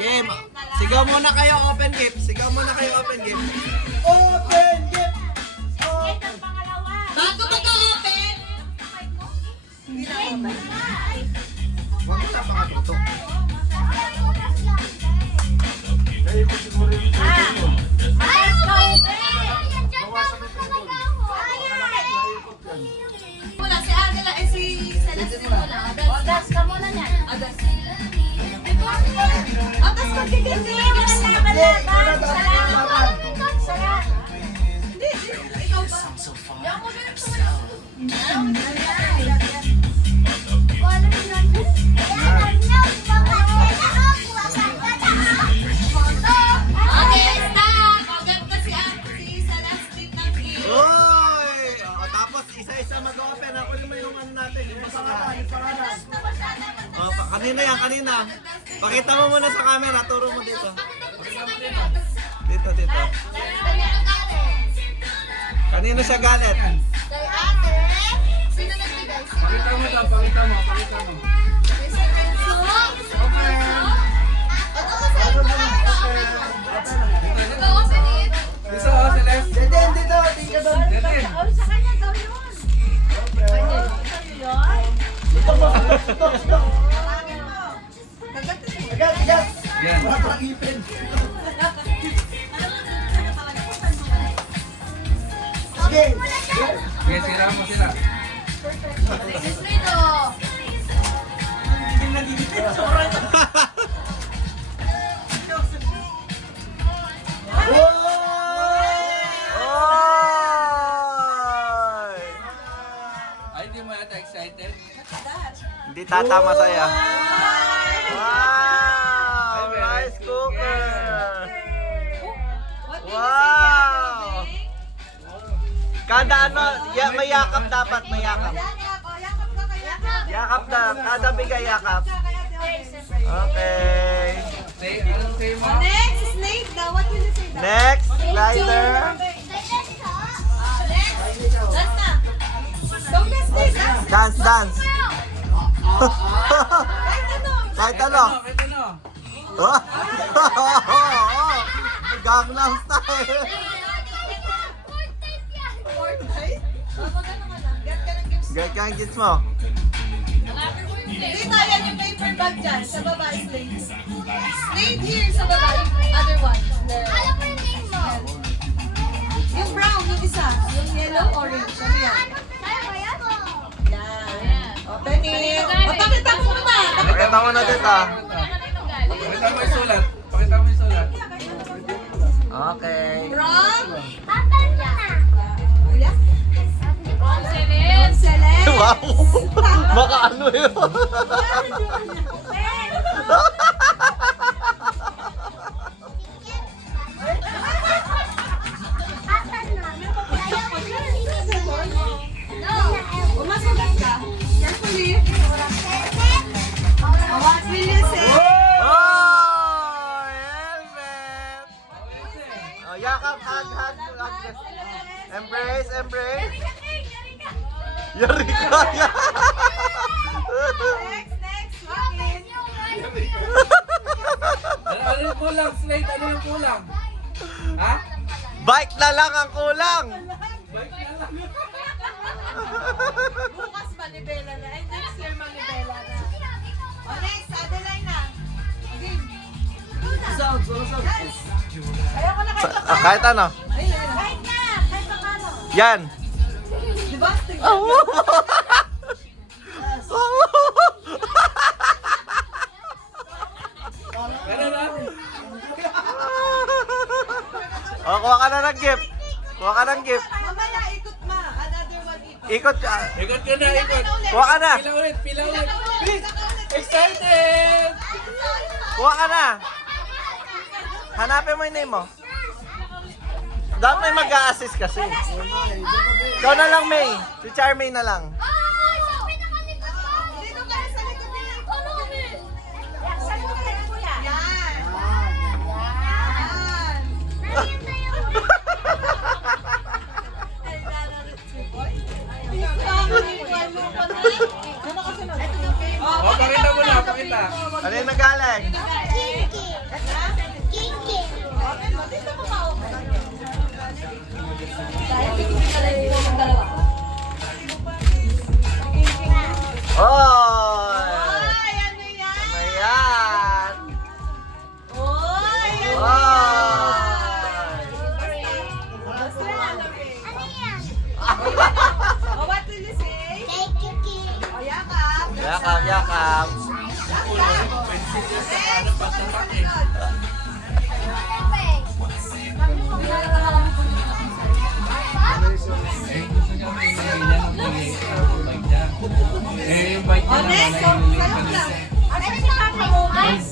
Game. Sigaw muna kayo, open gift. Sigaw muna kayo, open gift. Open gift! Bago mag-open! Hindi na open. Huwag kita pakatutok. Kaya ko siguro yung photo. Mula si Adela, si Celeste muna. Adas ka muna niyan. Adas. Adas ka kikindi. Hindi, ikaw ba? Yan mo na Okay, stop! Agad na si Celeste ng gift. Uy! O, tapos isa-isa mag-open. Ako naman yung ano natin. Yung pangalan. O, kanina yan, kanina. Pakita mo muna sa camera. Turo mo dito. Dito, dito. Kanino siya galit? Kay ate. Sino nagbigay? Pakita mo lang, pakita mo, pakita mo. Dito, Celeste. Deden, dito, di ka doon. Deden. Sa kanya daw yun. Ito mo, ito. Agad, agad. Yan. Wala pang ipin. Sige. Sige, sira mo sila. Oy! Ay, hindi mo yata excited? Hindi tata masaya. Wow! Rice cooker! Wow! Kada ano, may yakap dapat, may yakap. Yakap na, kada bigay yakap. Okay. Say, anong say mo? Next, snake daw. What will you say daw? Next, slider. Last na. Don't miss this. Dance, dance. Kahit ano. Kahit ano. Kahit ano? Gangnam Style. Fortnite? Magano ka na. Get ka ng gifts. Gaya ka ang gifts mo. Dito, yan yung paper bag dyan. Sa baba is slate. Slate here sa baba. Yung other one. There. Yung brown, yung isa. Yung yellow, orange. Ano yan? Yan. Open it. Pakita mo muna. Pakita mo na dito. Pakita mo yung sulat. Pakita mo yung sulat. Okay. From? From Celeste. Wow! Baka ano yun? Umasagot ka. Yan huli. What will you say? Oh! Helmet! Oh, yakap, hug, hug, hug. Embrace, embrace. Yari ka. Next. Walk in. Ano yung kulang, Slate? Ano yung kulang? Ha? Bike na lang ang kulang. Bukas manibela na. Ay, next year manibela na. O, next. Adeline na. Game. Sound, sound. Ayoko na kahit pa. Kahit ano. Kahit na. Kahit pa paano. Yan. Diba? Ano na? Oh, kuha ka na ng gift. Kuha ka ng gift. Mamaya, ikot ma. Another one ikot. Ikot. Ikot ka na, ikot. Kuha ka na. Pila ulit, pila ulit. Please! Excited! Kuha ka na. Hanapin mo yung name mo. Dapat may mag-a-assist kasi. Ikaw na lang, May. Si Charmaine na lang. Dito ka sa likod niya. Sa likod ka na, kuya. Yan. O, pakita mo na, pakita. Ano yung nagaling? Pinky. Eh, yung bike O, na next. naman ay Sayo lang. Ano si Papa mo? Pwede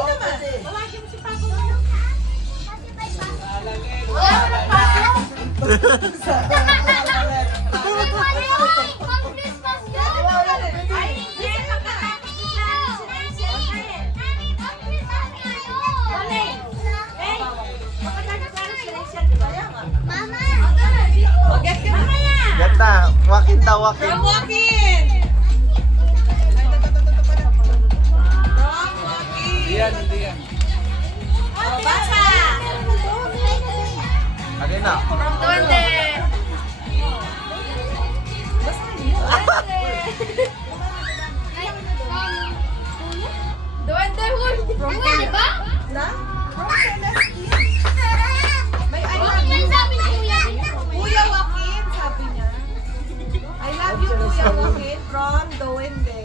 naman. Tawagin mo si Papa mo. Wala mo ng Papa. Ganda. Wakin daw, wakin. From walk-in. From walk-in. Hindi yan, hindi yan. O, basa. Lagay na. From Duende. Duende, huy. From Duende ba? Na? From Celestine. May I love you. Kuya Joaquin, sabi niya. I love you, Kuya Joaquin, from Duende.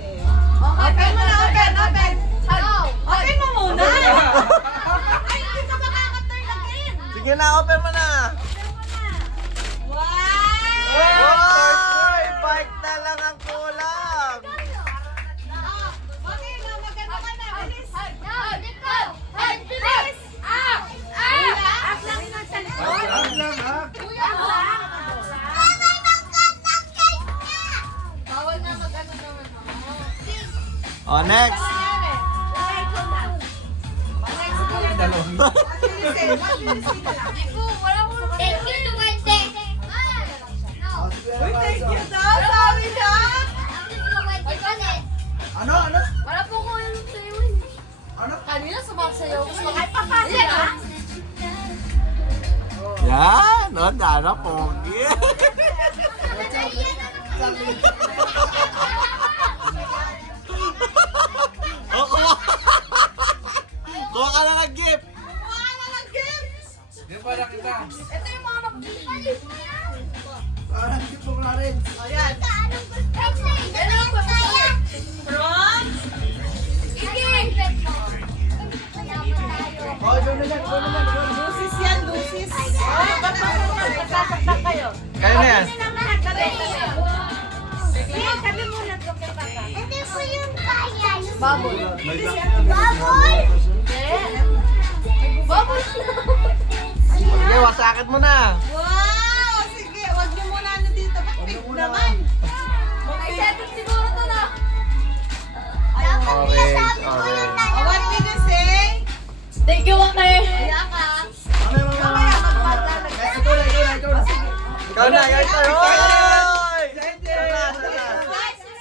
Open mo na, open, open. Open mo muna. Ay, hindi ka makaka-turn again. Sige na, open mo na. Wow! Hoy! Bike na lang ang kulang. Okay, no, maganda ka na. Bilis. Ang lang ha. Bawal na mag-ano naman. Oh, next. Uy, thank you daw. Sabi niya. Ano? Ano? Wala po ko yung sa'yo eh. Ano? Kanina sumasayaw. Gusto ko kahit papasok ka. Yan. O, Dara, pogi. Oh, kuha. Kuha ka na ng gift. Kuha ka ng gifts. Di ba nakita? Ito yung mga napagpapalip niya. Parang di po nga rin. O, yan. Ano ang papasok? From? Oh, doon na yan. Doon na yan. Lucis yan, Lucis. Oh, ba't magsasak kayo? Kaya na yan. Bubble. Bubble. Sige, wasakit mo na. Wow! Sige, wag niyo muna ano dito. Ba't pink naman? Ay, setting siguro to na. Orange, orange. Oh, what did you say? Thank you, okay. Kaya ka. Ano yung Mamaya magpapalagay. Ikaw na, ikaw na, ikaw na. Ikaw na, your turn. Hoy! Ito na, ito na.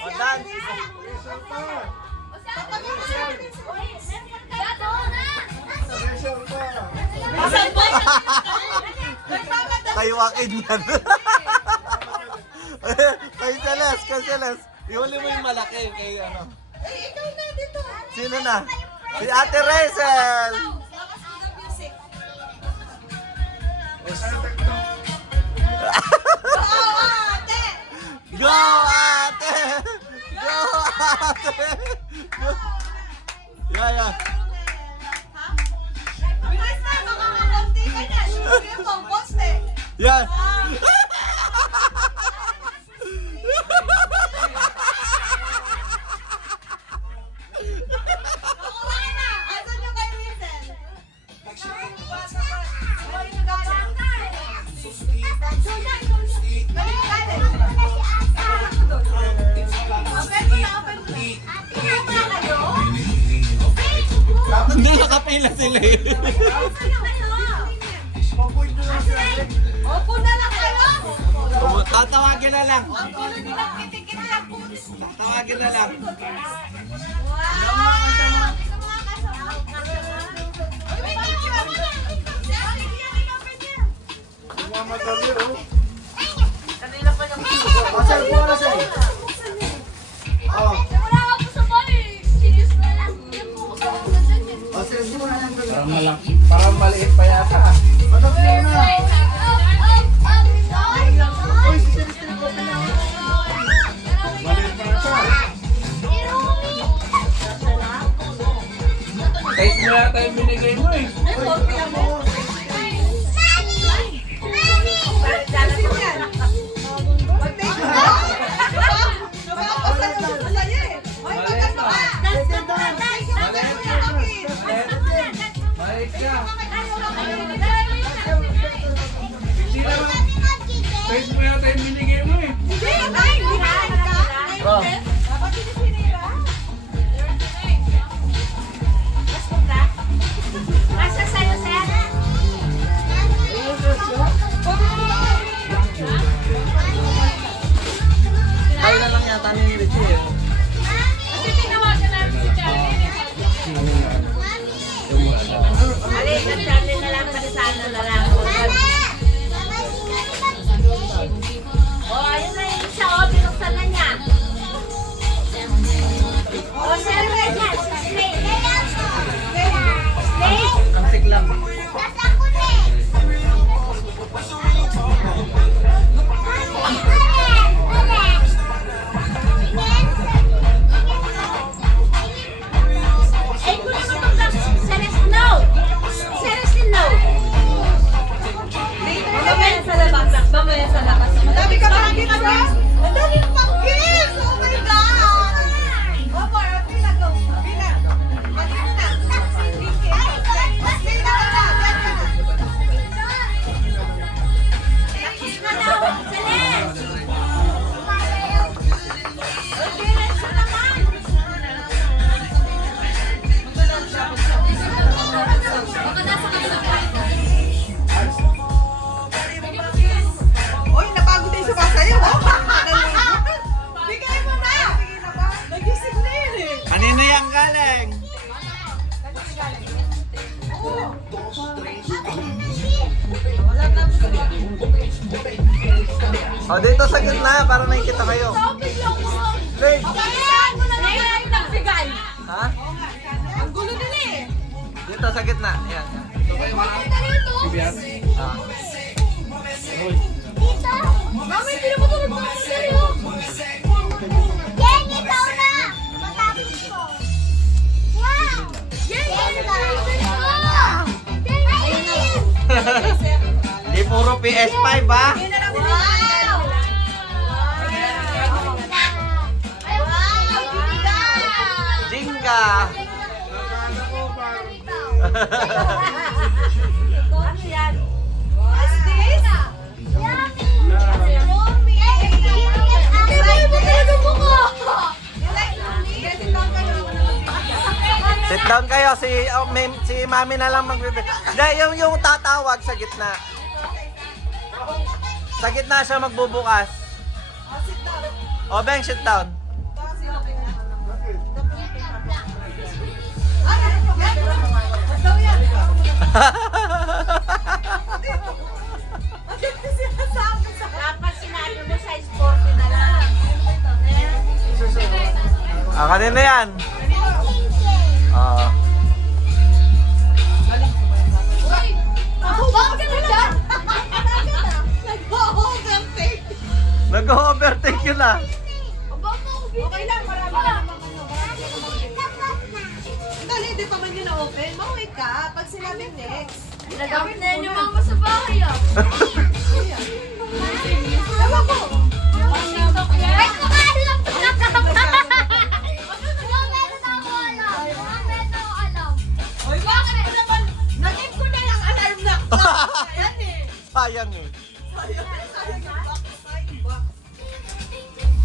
O, dance. Pressure pa. Asan ba? Nagmamadali. Kay Joaquin yan. Kay Celeste, kay Celeste. Ihuli mo yung malaki kay ano. Eh, ikaw na dito. Sino na? Si Ate Rachel. Lakas mo ng music. Oo, ate. Go, Ate! Go, Ate! Go. Yeah, yeah. Ha? Bilis na, baka makunti ka na. Sige mo, poste. Yan. Nakuha na. Asan yung kay Rizel? Ay, nagagawa. Balik ka din. Open mo na, open mo na. Ikaw ba kayo? Hindi nakapila sila eh. Papoy nyo lang siya. Opo na lang kayo. Tatawagin na lang. Ang gulo nilang kitikit lang po. Tatawagin na lang. Wow! Ito mga kasama. Uy, wait, wait, wait. Sige, open niya. Mamadali, oh. Kanila pa yung Oh, sir, kuha na, sir. Oh. Wala ka po sa bali. Serious na lang. Yan po ako sa mga ganyan. Oh, sir, kuha na yan. Parang malaki. Parang maliit pa yata. Patapos na na. Sorry. Uy, si Celestine ko na. Maliit pa na siya. Size mo yata yung binigay mo eh. Ay, kopya mo. Kasi yan. Mag-take na. Mabait siya. Hindi naman. Face mo yata yung binigay mo eh. Hindi, behind ka. Bro. Bakit hindi sinira? Asa sa'yo, sir? Ay na lang yata ni Richie eh. Kasi tinawagan namin si Charlie. Ali, nag-channel na lang pa sa ano na lang. Oh, ayun na yung isa, oh, binuksan na niya. Oh, sir, ganyan. Slate. Slate. Kamsik lang. Eh, kung ano lang, seriously, no! Seriously, no! Mamaya sa labas. Mamaya sa labas. Dami ka pangkis, bro? Ang dami pangkis! Oh my God! Opo, Pina, go. Pina. Pagkis na. Pagkis na. Kiss na daw, Celeste! Okay, let's go naman! Baka nasa kabilang tayo. Uy, napagod tayo sumasayaw. Bigay mo na. Nagising na yun eh. Kanina yan galing? O dito sa gitna para nakikita kayo. Late. Saan mo na ngayon ng bigay? Ha? Ang gulo nila eh. Dito sa gitna. Yan. Bakit na rito? Ah. Mami, hindi mo tulog na ako sa'yo. Yen, ikaw na! Matapos ko. Wow! Yen, Di puro PS5 ba? Yun na lang Wow! Jinga! Ano yan? What's this? Sit down kayo. Si mami na lang magbibigay. Hindi, yung tatawag sa gitna. Sa gitna siya magbubukas. O, Beng, sit down. Dapat sinabi mo sa sporty na lang. Kanina yan. Uy! Bakit ka na dyan? Nag-overtake. Nag-overtake yun ah. Aba mo, Okay lang, marami ka namang ano. Dali, hindi pa man yun na-open. Mauwi ka. Pag sinabi next. Nagamit na yan yung mama sa bahay ah. Ewan ko. TikTok yan. Ay, kumaalam ka na ka ba? Meron ako alam. Meron ako alam. Oy, bakit mo naman? Nag-give ko na yung alarm na. Yan eh. Sayang eh. Sayang yung box. Sayang box.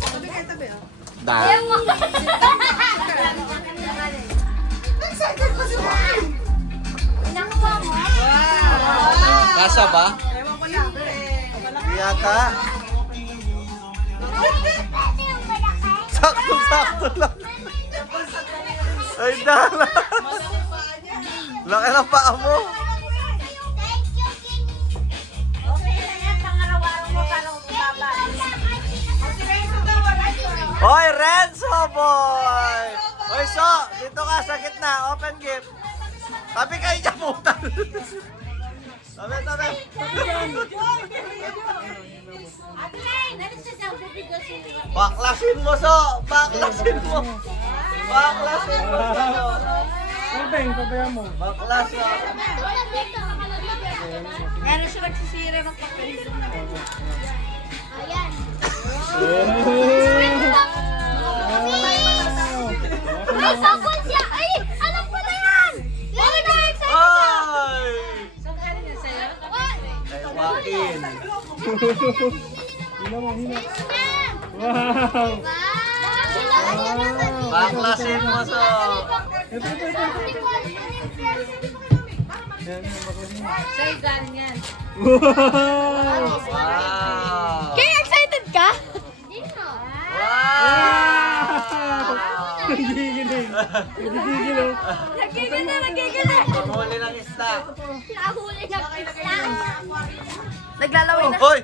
Tabi kayo, tabi ah. Dahil. Excited pa si Mami. Nakuha mo? Wow. Kasya ba? Ewan ko lang. Di yata. Sakto-sakto lang. Ay, dala. Laki ng paa mo. Okay na yan. Pangaraw-araw mo para umaba. Hoy, Renzo boy! Hoy, So, dito ka sa gitna. Open gift. Tabi kayo dyan muna. Tabi. Atlen, ano siya sa bibigyan siya? Baklasin mo, So. Baklasin mo. Baklasin mo, So. Pabeng, pabayan mo. Baklas, So. Meron siya nagsisira ng papel. Ayan. May sabon siya! Ay! Alam ko na yan! Lagi na excited na! Oh! Wow! Baklasin mo so. Sa'yo galing yan. Wow! Wow! Kaya excited ka? Wow! Nagigiling! Nagigigil oh! Nagigil na. Pamuli ng isda. Nahuli ng isla. Naglalaway na. Hoy!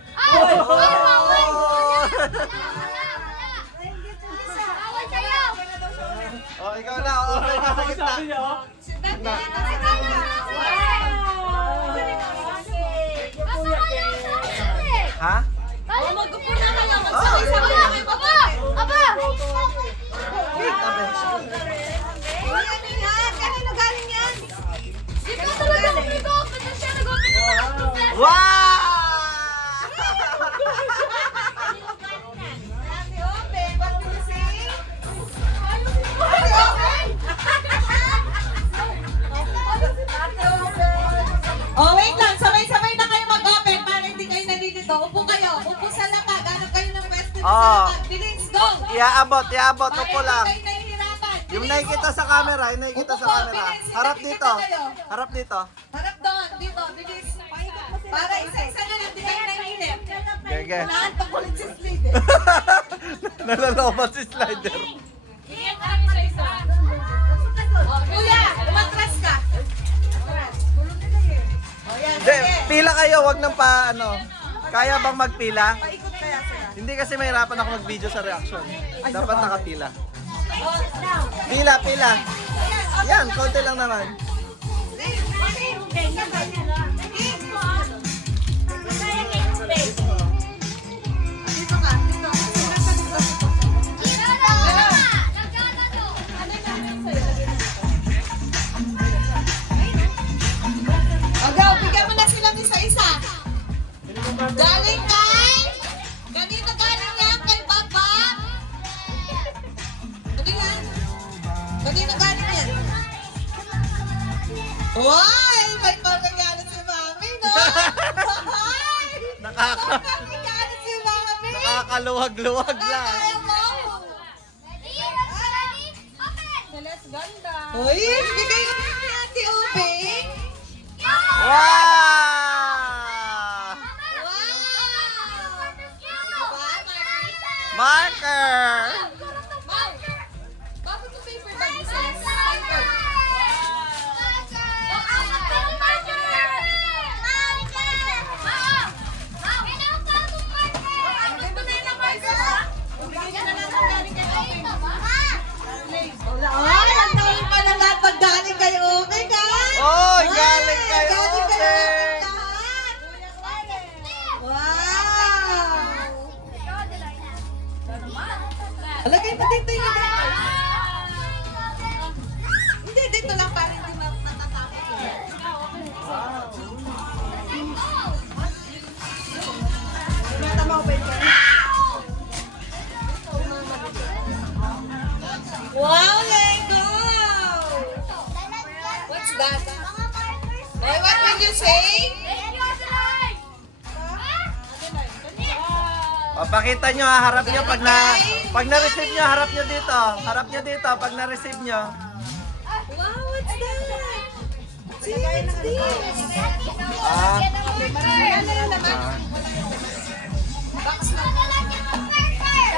Bawal sa'yo. Oh, ikaw na. Okay ka sa gitna. Sabi niya oh! Ha? Mag-upo na kayo. Magsabay-sabay na kayo. Aba! Wait, abe. Uy, ano yan? Kanino galing yan? Dito talaga ako nag-open na siya. Nag-open na mga professor. Wow! Ate Ope, what do you say? Ate Ope! Oh, wait lang. Sabay-sabay na kayo mag-open para hindi kayo nalilito. Upo kayo. Upo sa lapag. Hanap kayo ng pwesto sa Oh. lapag. Bilis, go! Iaabot. Upo lang. Kayo nahihirapan. Yung Bilis, nakikita sa camera, yung nakikita sa Upo, camera. bilis. Harap Kita dito. kayo. Harap dito. Harap doon. Dito, bilis. Para isa-isa na lang. Di kayo nahihirap. Gege. Lahat pag ulit si slide eh. Nalalobat si slider. Oh, kuya, umatras ka. Oh, yan, Hindi, sige. pila kayo, wag nang pa ano. Kaya bang magpila? Paikot kaya sila. Hindi kasi mahirapan ako mag-video sa reaction. Dapat nakapila. Oh, now. Pila. Yan, konti lang naman. Dito ka, dito. Agaw, bigyan mo na sila isa-isa. Galing kay... Kanino galing yan? Kay Papa? Ano yan? Kanino galing yan? Why? May pagkagalit si Mami, no? Why? Pagkagalit si Mami? Nakakaluwag-luwag lang. Kaya mo? Celeste, ganda. Uy, bigay mo ni Ate Ube. Wow! Marker! Bakit yung paper bag mo sa Ay, ang dami pala lahat paggaling kay Ube, ka? Oh, galing kay Galing Ube. kay Ube lahat. Wow! Alagay mo dito yung Hindi, dito lang para hindi matatapos. Wow, Lego! What's that? Hey, what will you say? O, pakita nyo ha, harap nyo pag na-receive nyo, harap nyo dito. Harap nyo dito pag na-receive nyo. Wow, what's that? See, what's this? Ah, Box na.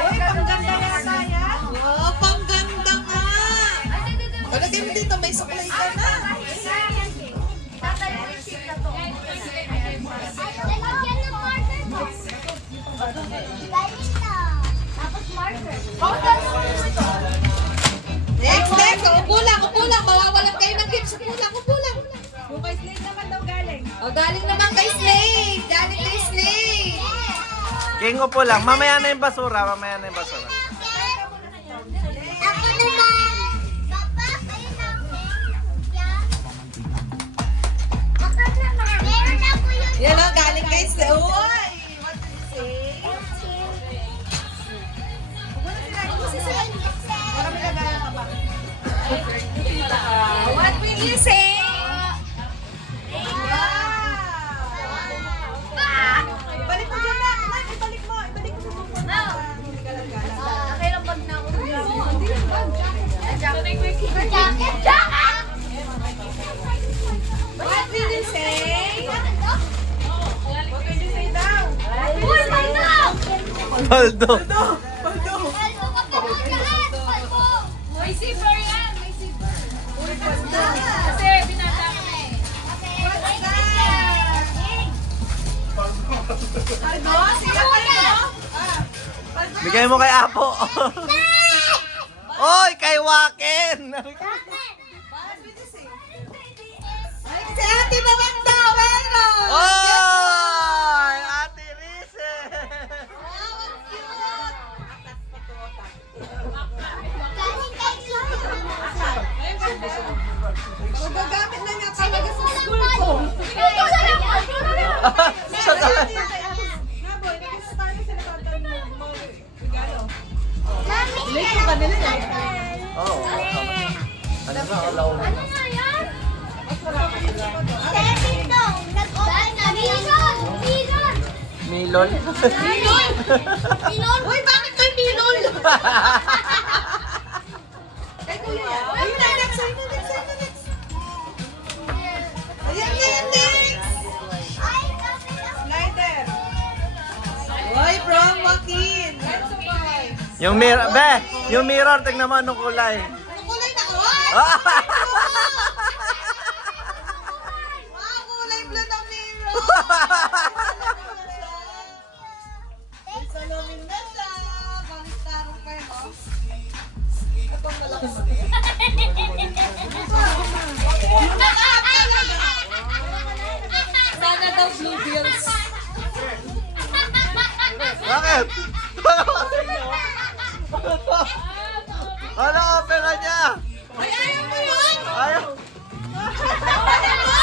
Uy, pangganda yata yan. Wow, pangganda nga. Palagay mo dito, may suklay ka na. Next. Upo lang. Mawawalan kayo ng gifts. Upo lang. Yung kay Slade naman daw galing. O, galing naman kay Slade. king upo lang. Mamaya na yung basura. Ako naman. Papa, kayo na. Ako naman. Meron ako yun. Yan o, galing kay Slade. Uy! What did you say? What will you say? Wow! Balik mo dyan, Baldo. May zipper yan. May zipper. Kasi binata ka na eh. Ano? Siya pa rin mo? Bigay mo kay Apo. Oy, kay Waken. Si Ate Mamanda, meron! Oy, Ate Rize. Wow, ang cute! Magagamit na nga talaga sa school ko. Siya talaga. Naboy, nagkasama sila kantan mo. Regalo. Late ko kanila eh. Oo. Ano ba? Alaw na. Milol. Uy, bakit kay Milol? Kay Kuya yan. Ayun na, next. Ayan, next. Slider. Uy, from Joaquin. Let's go. Yung mirror, yung mirror, tignan mo anong kulay. Ano kulay na? Uy! Ah! Wow, kulay blue ng mirror. Salamin na siya. Baliktaro pa yun, oh. Itong lalaki. Sana daw blue bills. Bakit? Ano opera niya? Ay, ayaw mo yun! Ayaw. Ayaw mo!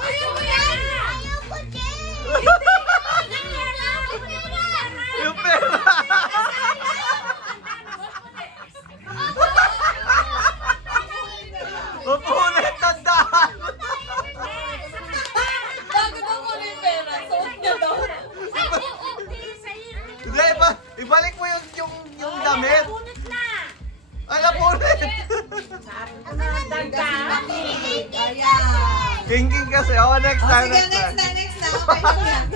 Ayaw mo yan! Yung pera. Mapulit, tandaan. Bago daw mo na yung pera, suot niya daw. Hindi, ibalik mo yung damit. Ay, napulit. Ayan. King kasi. Oh, next Oh, time, sige, next time. next na. Okay lang yan.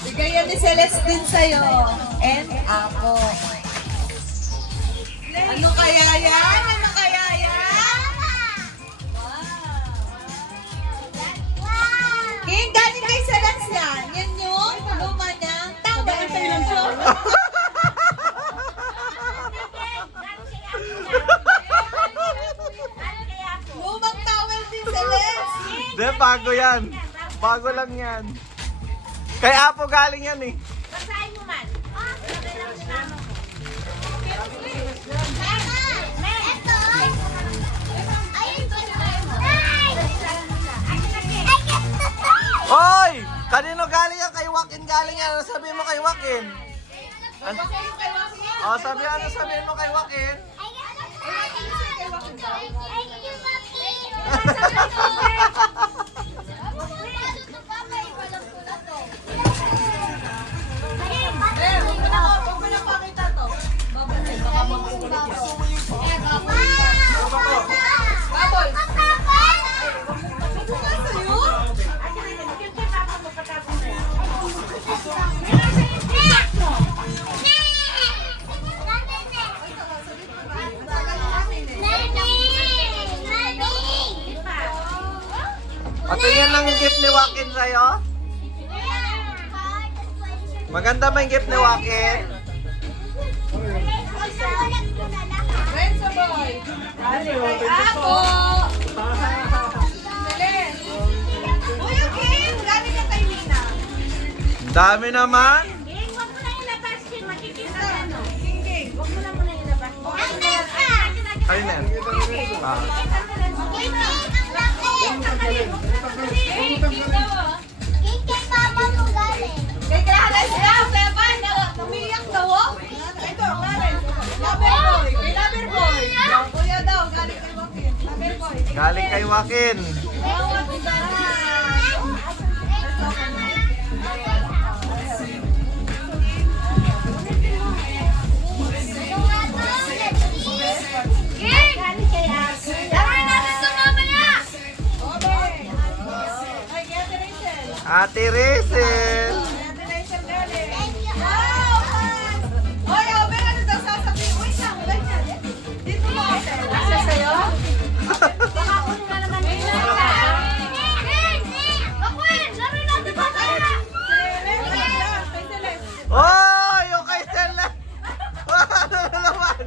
Bigay yan ni Celestine sa'yo. And ako. Ano kaya yan? Ano kaya yan? King, galing kay Celestine. Yan yung luma niyang towel. Lumang towel din, Celeste. Hindi, bago yan. Bago lang yan. Kay Apo galing yan eh. Basahin mo man. Oy! Kanino galing yan? Kay Wakin galing yan. Ano sabihin mo kay Wakin? Ano? Oh, sabihin mo kay Wakin. Patingin lang yung gift ni Wakin sa'yo. Maganda ba yung gift ni Wakin? Renzo boy. Ako. Uy, okay. Galing ka kay Nina. Dami naman. King. Ayun na. Ah. Kay Clarence daw, Sevan. Umiyak daw, oh. Ito, Clarence. Lover boy. Kay Lover boy. Kuya daw, galing kay Joaquin. Lover boy. Galing kay Wakin. Bawat Yeah! Risen. Congratulations, Lele. Wow, man. Hoy, Oben, ano daw sasabihin? Uy, siya, ganyan. Dito mo, Oben. Nasa sa'yo? Baka ako na naman. Oh, yung kay Stella. Ano na naman?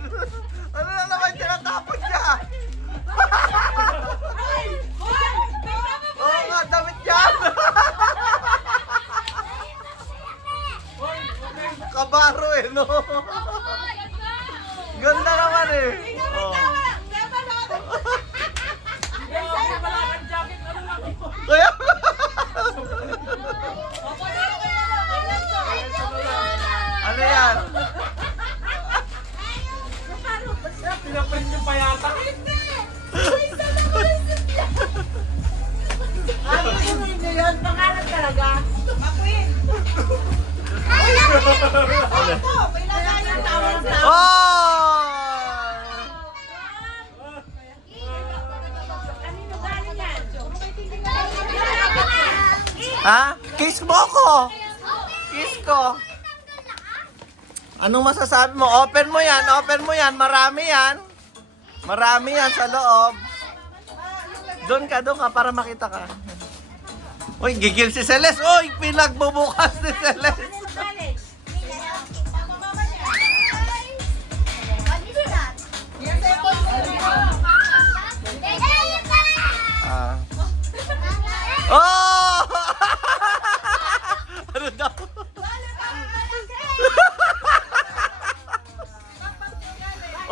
Ano na naman tinatapon niya? Oo nga, damit yan. Kabaro eh, no? Ganda naman eh. Oh. Kaya ano yan? Pinaprint yung payata. Ano yun yun? Pangarap talaga? Makuin. Ito, may nagayang tawag sa... Oh! Kanino galing yan? Ha? Kiss mo ko! Kiss ko! Anong masasabi mo? Open mo yan, open mo yan. Marami yan. Marami yan sa loob. Doon ka para makita ka. Uy, gigil si Celeste. Uy, pinagbubukas ni Celeste. Ah. Oh! Ano daw?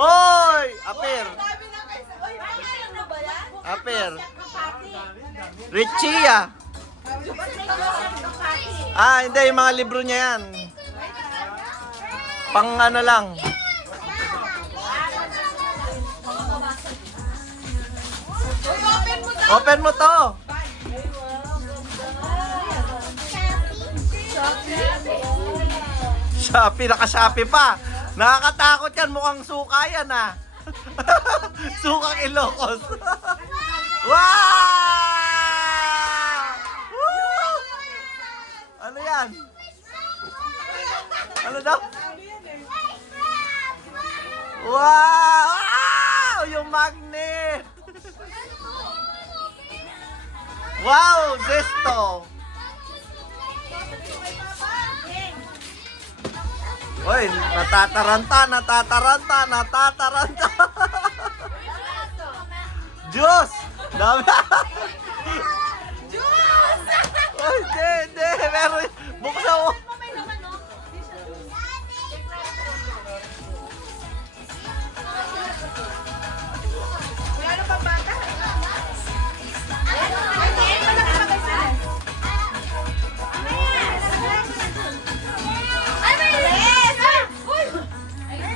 Oy! Apir! Apir! Richie ah! Ah, hindi. Yung mga libro niya yan. Pang ano lang. Open mo to! Shopee, naka-Shopee pa. Nakakatakot yan, mukhang suka yan ah. Sukang Ilocos. Wow! Woo! Ano yan? Ano daw? Wow! Wow! Yung magnet! Wow! Zesto! Hoy, natataranta. Diyos! Dami. Diyos! Hoy, hindi. Meron. Buksan mo. Ano pa bata?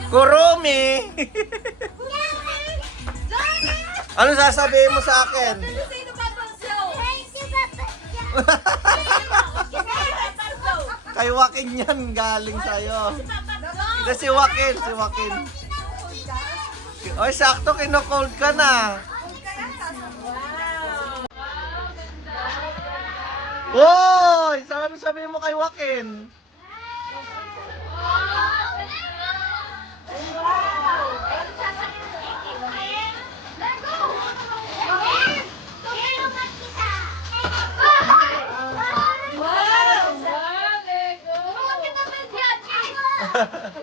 Kurumi! Ano sasabihin mo sa akin? Sino pa pang show? Kay Joaquin yan, galing sa'yo. Hindi, si Joaquin. Oy, sakto, kino-cold ka na. Woy! Ano sabihin mo kay Joaquin?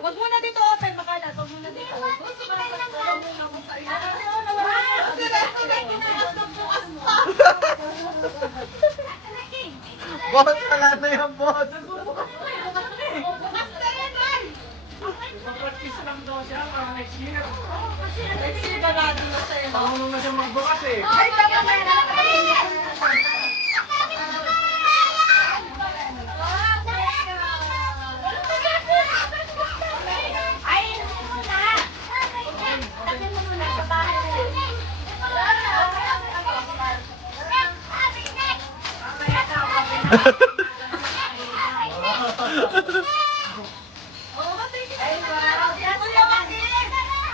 Wag muna dito open, Makala. Wag muna dito. Boss, wala na yan, boss. Practice lang daw siya para next year. Sigurado na sa'yo. Marunong na siya magbukas eh. Ay, tama na yan.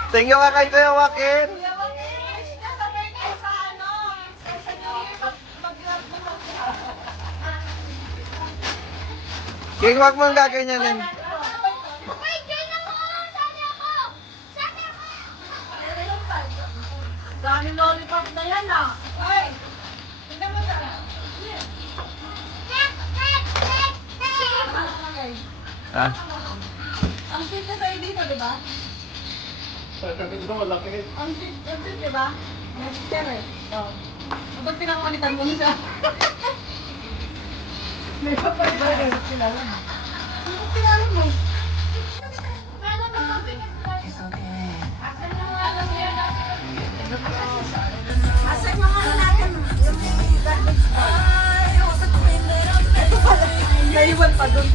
Thank you nga kay Kuya Joaquin. King, wag mong gaganyanin. Wait, join ako! Sali ako! Sali ako! Dami lollipop na yan ah. Ay! Tingnan mo na. Hek! Hek! Hek! Hek! Ha? Ang sweet na sa'yo dito, di ba? Ang sweet, di ba? Ang sweet eh. Oo. Kapag pinakakalitan mo na siya. May papay-bay. Kilala mo. Kilala mo. Asan yung ano natin? Yung garbage bag. Naiwan pa dun.